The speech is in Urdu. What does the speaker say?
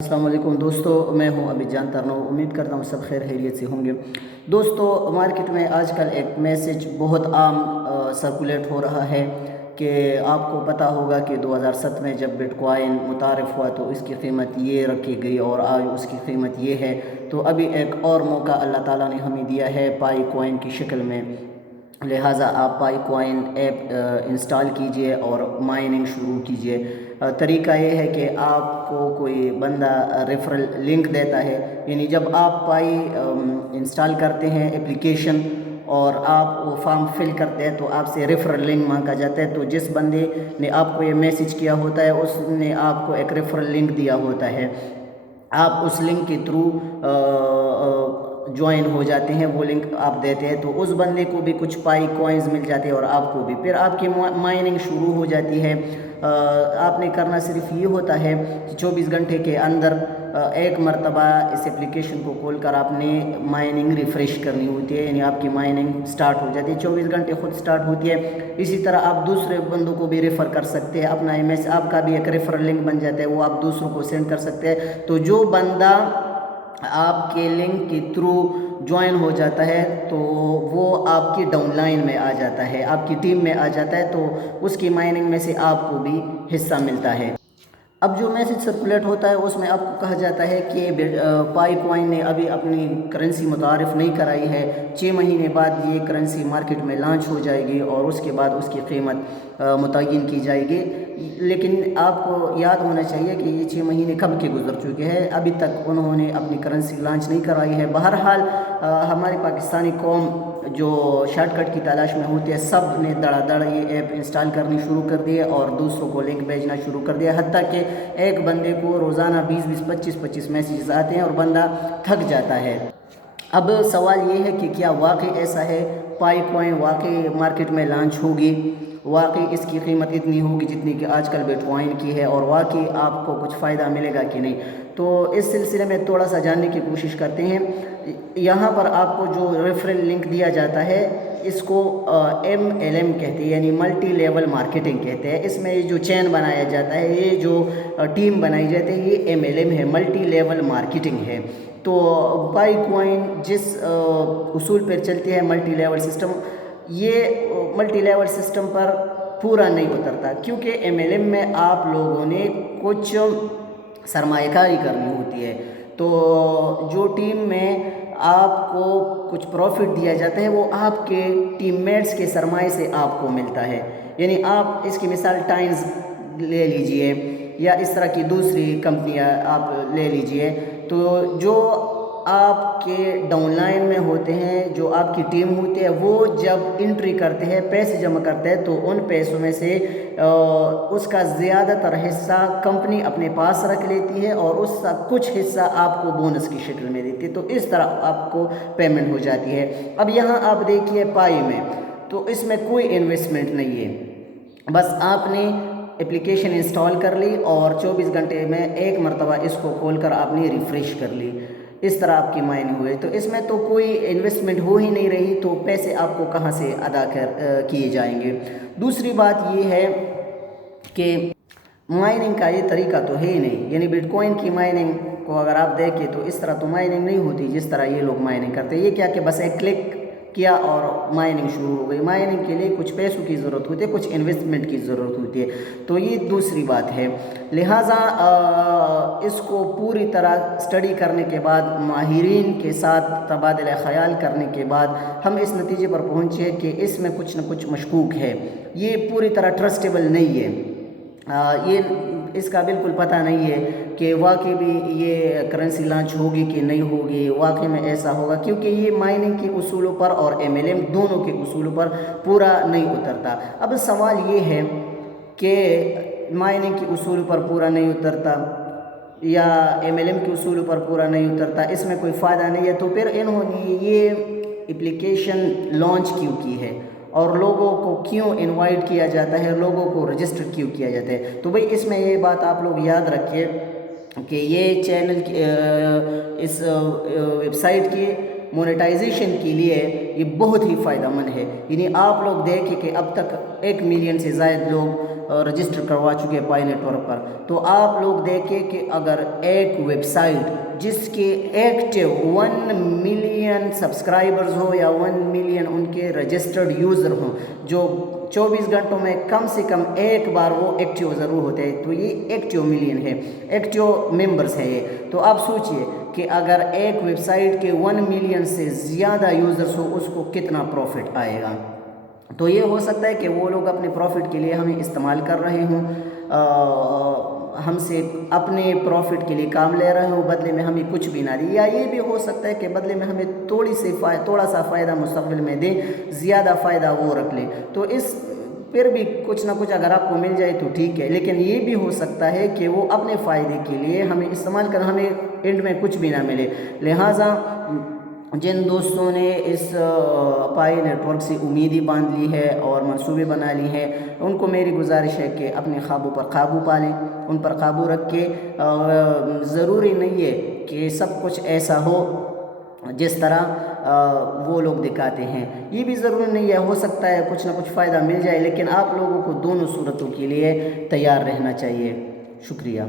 السلام علیکم دوستو، میں ہوں ابھی جان ترنو۔ امید کرتا ہوں سب خیر خیریت سے ہوں گے۔ دوستو، مارکیٹ میں آج کل ایک میسج بہت عام سرکولیٹ ہو رہا ہے کہ آپ کو پتہ ہوگا کہ 2007 میں جب بٹ کوائن متعارف ہوا تو اس کی قیمت یہ رکھی گئی اور آج اس کی قیمت یہ ہے۔ تو ابھی ایک اور موقع اللہ تعالیٰ نے ہمیں دیا ہے پائی کوائن کی شکل میں، لہٰذا آپ پائی کوائن ایپ انسٹال کیجئے اور مائننگ شروع کیجئے۔ طریقہ یہ ہے کہ آپ کو کوئی بندہ ریفرل لنک دیتا ہے، یعنی جب آپ پائی انسٹال کرتے ہیں اپلیکیشن اور آپ وہ فارم فل کرتے ہیں تو آپ سے ریفرل لنک مانگا جاتا ہے۔ تو جس بندے نے آپ کو یہ میسج کیا ہوتا ہے اس نے آپ کو ایک ریفرل لنک دیا ہوتا ہے، آپ اس لنک کے تھرو جوائن ہو جاتے ہیں، وہ لنک آپ دیتے ہیں تو اس بندے کو بھی کچھ پائی کوائنز مل جاتے ہیں اور آپ کو بھی، پھر آپ کی مائننگ شروع ہو جاتی ہے۔ آپ نے کرنا صرف یہ ہوتا ہے کہ 24 گھنٹے کے اندر ایک مرتبہ اس اپلیکیشن کو کھول کر آپ نے مائننگ ریفریش کرنی ہوتی ہے، یعنی آپ کی مائننگ سٹارٹ ہو جاتی ہے۔ 24 گھنٹے خود سٹارٹ ہوتی ہے۔ اسی طرح آپ دوسرے بندوں کو بھی ریفر کر سکتے ہیں، اپنا آپ کا بھی ایک ریفرل لنک بن جاتا ہے، وہ آپ دوسروں کو سینڈ کر سکتے ہیں۔ تو جو بندہ آپ کے لنک کے تھرو جوائن ہو جاتا ہے تو وہ آپ کی ڈاؤن لائن میں آ جاتا ہے، آپ کی ٹیم میں آ جاتا ہے، تو اس کی مائننگ میں سے آپ کو بھی حصہ ملتا ہے۔ اب جو میسج سرکولیٹ ہوتا ہے اس میں آپ کو کہا جاتا ہے کہ پائی کوائن نے ابھی اپنی کرنسی متعارف نہیں کرائی ہے، 6 مہینے بعد یہ کرنسی مارکیٹ میں لانچ ہو جائے گی اور اس کے بعد اس کی قیمت متعین کی جائے گی۔ لیکن آپ کو یاد ہونا چاہیے کہ یہ 6 مہینے کب کے گزر چکے ہیں، ابھی تک انہوں نے اپنی کرنسی لانچ نہیں کرائی ہے۔ بہرحال ہماری پاکستانی قوم جو شارٹ کٹ کی تلاش میں ہوتی ہے، سب نے دڑا دڑ یہ ایپ انسٹال کرنی شروع کر دی ہے اور دوسروں کو لنک بھیجنا شروع کر دیا، حتیٰ کہ ایک بندے کو روزانہ 20 25 میسیجز آتے ہیں اور بندہ تھک جاتا ہے۔ اب سوال یہ ہے کہ کیا واقعی ایسا ہے، پائی کوائن واقعی مارکیٹ میں لانچ ہوگی، واقعی اس کی قیمت اتنی ہوگی جتنی کہ آج کل بٹ کوائن کی ہے، اور واقعی آپ کو کچھ فائدہ ملے گا کہ نہیں؟ تو اس سلسلے میں تھوڑا سا جاننے کی کوشش کرتے ہیں۔ یہاں پر آپ کو جو ریفرل لنک دیا جاتا ہے اس کو MLM کہتے ہیں، یعنی ملٹی لیول مارکیٹنگ کہتے ہیں۔ اس میں یہ جو چین بنایا جاتا ہے، یہ جو ٹیم بنائی جاتی ہے، یہ MLM ہے، ملٹی لیول مارکیٹنگ ہے۔ تو پائی کوائن جس اصول پر چلتی ہے، ملٹی لیول سسٹم، یہ ملٹی لیول سسٹم پر پورا نہیں اترتا، کیونکہ MLM میں آپ لوگوں نے کچھ سرمایہ کاری کرنی ہوتی ہے۔ تو جو ٹیم میں آپ کو کچھ پروفٹ دیا جاتا ہے وہ آپ کے ٹیم میٹس کے سرمایہ سے آپ کو ملتا ہے، یعنی آپ اس کی مثال ٹائمز لے لیجئے یا اس طرح کی دوسری کمپنیاں آپ لے لیجئے۔ تو جو آپ کے ڈاؤن لائن میں ہوتے ہیں، جو آپ کی ٹیم ہوتی ہے، وہ جب انٹری کرتے ہیں، پیسے جمع کرتے ہیں، تو ان پیسوں میں سے اس کا زیادہ تر حصہ کمپنی اپنے پاس رکھ لیتی ہے اور اس کا کچھ حصہ آپ کو بونس کی شکل میں دیتی ہے، تو اس طرح آپ کو پیمنٹ ہو جاتی ہے۔ اب یہاں آپ دیکھیے پائی میں، تو اس میں کوئی انویسٹمنٹ نہیں ہے، بس آپ نے اپلیکیشن انسٹال کر لی اور 24 گھنٹے میں ایک مرتبہ اس کو کھول کر آپ نے ریفریش کر لی، اس طرح آپ کی مائننگ ہوئے۔ تو اس میں تو کوئی انویسٹمنٹ ہو ہی نہیں رہی، تو پیسے آپ کو کہاں سے ادا کیے جائیں گے؟ دوسری بات یہ ہے کہ مائننگ کا یہ طریقہ تو ہے ہی نہیں، یعنی بٹ کوائن کی مائننگ کو اگر آپ دیکھیں تو اس طرح تو مائننگ نہیں ہوتی جس طرح یہ لوگ مائننگ کرتے ہیں۔ یہ کیا کہ بس ایک کلک کیا اور مائننگ شروع ہو گئی۔ مائننگ کے لیے کچھ پیسوں کی ضرورت ہوتی ہے، کچھ انویسٹمنٹ کی ضرورت ہوتی ہے، تو یہ دوسری بات ہے۔ لہٰذا اس کو پوری طرح اسٹڈی کرنے کے بعد، ماہرین کے ساتھ تبادلہ خیال کرنے کے بعد، ہم اس نتیجے پر پہنچے کہ اس میں کچھ نہ کچھ مشکوک ہے، یہ پوری طرح ٹرسٹیبل نہیں ہے۔ یہ اس کا بالکل پتہ نہیں ہے کہ واقعی بھی یہ کرنسی لانچ ہوگی کہ نہیں ہوگی، واقعی میں ایسا ہوگا، کیونکہ یہ مائننگ کے اصولوں پر اور MLM دونوں کے اصولوں پر پورا نہیں اترتا۔ اب سوال یہ ہے کہ مائننگ کے اصول پر پورا نہیں اترتا یا MLM کے اصول پر پورا نہیں اترتا، اس میں کوئی فائدہ نہیں ہے، تو پھر انہوں نے یہ اپلیکیشن لانچ کیوں کی ہے اور لوگوں کو کیوں انوائٹ کیا جاتا ہے، لوگوں کو رجسٹر کیوں کیا جاتا ہے؟ تو بھئی اس میں یہ بات آپ لوگ یاد رکھیے کہ یہ چینل اس ویب سائٹ کی مونیٹائزیشن کے لیے یہ بہت ہی فائدہ مند ہے، یعنی آپ لوگ دیکھیں کہ اب تک 1 ملین سے زائد لوگ رجسٹر کروا چکے ہیں پائی نیٹ ورک پر، تو آپ لوگ دیکھیں کہ اگر ایک ویب سائٹ جس کے ایکٹیو 1 ملین سبسکرائبرز ہو یا 1 ملین ان کے رجسٹرڈ یوزر ہوں، جو 24 گھنٹوں میں کم سے کم ایک بار وہ ایکٹیو ضرور ہوتے ہیں، تو یہ ایکٹیو ملین ہے، ایکٹیو ممبرز ہے یہ. تو آپ سوچئے کہ اگر ایک ویب سائٹ کے 1 ملین سے زیادہ یوزرز ہو اس کو کتنا پروفٹ آئے گا. تو یہ ہو سکتا ہے کہ وہ لوگ اپنے پروفٹ کے لیے ہمیں استعمال کر رہے ہوں، ہم سے اپنے پروفٹ کے لیے کام لے رہے ہوں، بدلے میں ہمیں کچھ بھی نہ دیں، یا یہ بھی ہو سکتا ہے کہ بدلے میں ہمیں تھوڑا سا فائدہ مستقبل میں دیں، زیادہ فائدہ وہ رکھ لیں. تو اس پھر بھی کچھ نہ کچھ اگر آپ کو مل جائے تو ٹھیک ہے، لیکن یہ بھی ہو سکتا ہے کہ وہ اپنے فائدے کے لیے ہمیں استعمال کر ہمیں اینڈ میں کچھ بھی نہ ملے. لہٰذا جن دوستوں نے اس پائی نیٹ ورک سے امیدی باندھ لی ہے اور منصوبے بنا لی ہیں، ان کو میری گزارش ہے کہ اپنے خوابوں پر قابو پالیں، ان پر قابو رکھ کے. ضروری نہیں ہے کہ سب کچھ ایسا ہو جس طرح وہ لوگ دکھاتے ہیں، یہ بھی ضروری نہیں ہے، ہو سکتا ہے کچھ نہ کچھ فائدہ مل جائے، لیکن آپ لوگوں کو دونوں صورتوں کے لیے تیار رہنا چاہیے. شکریہ.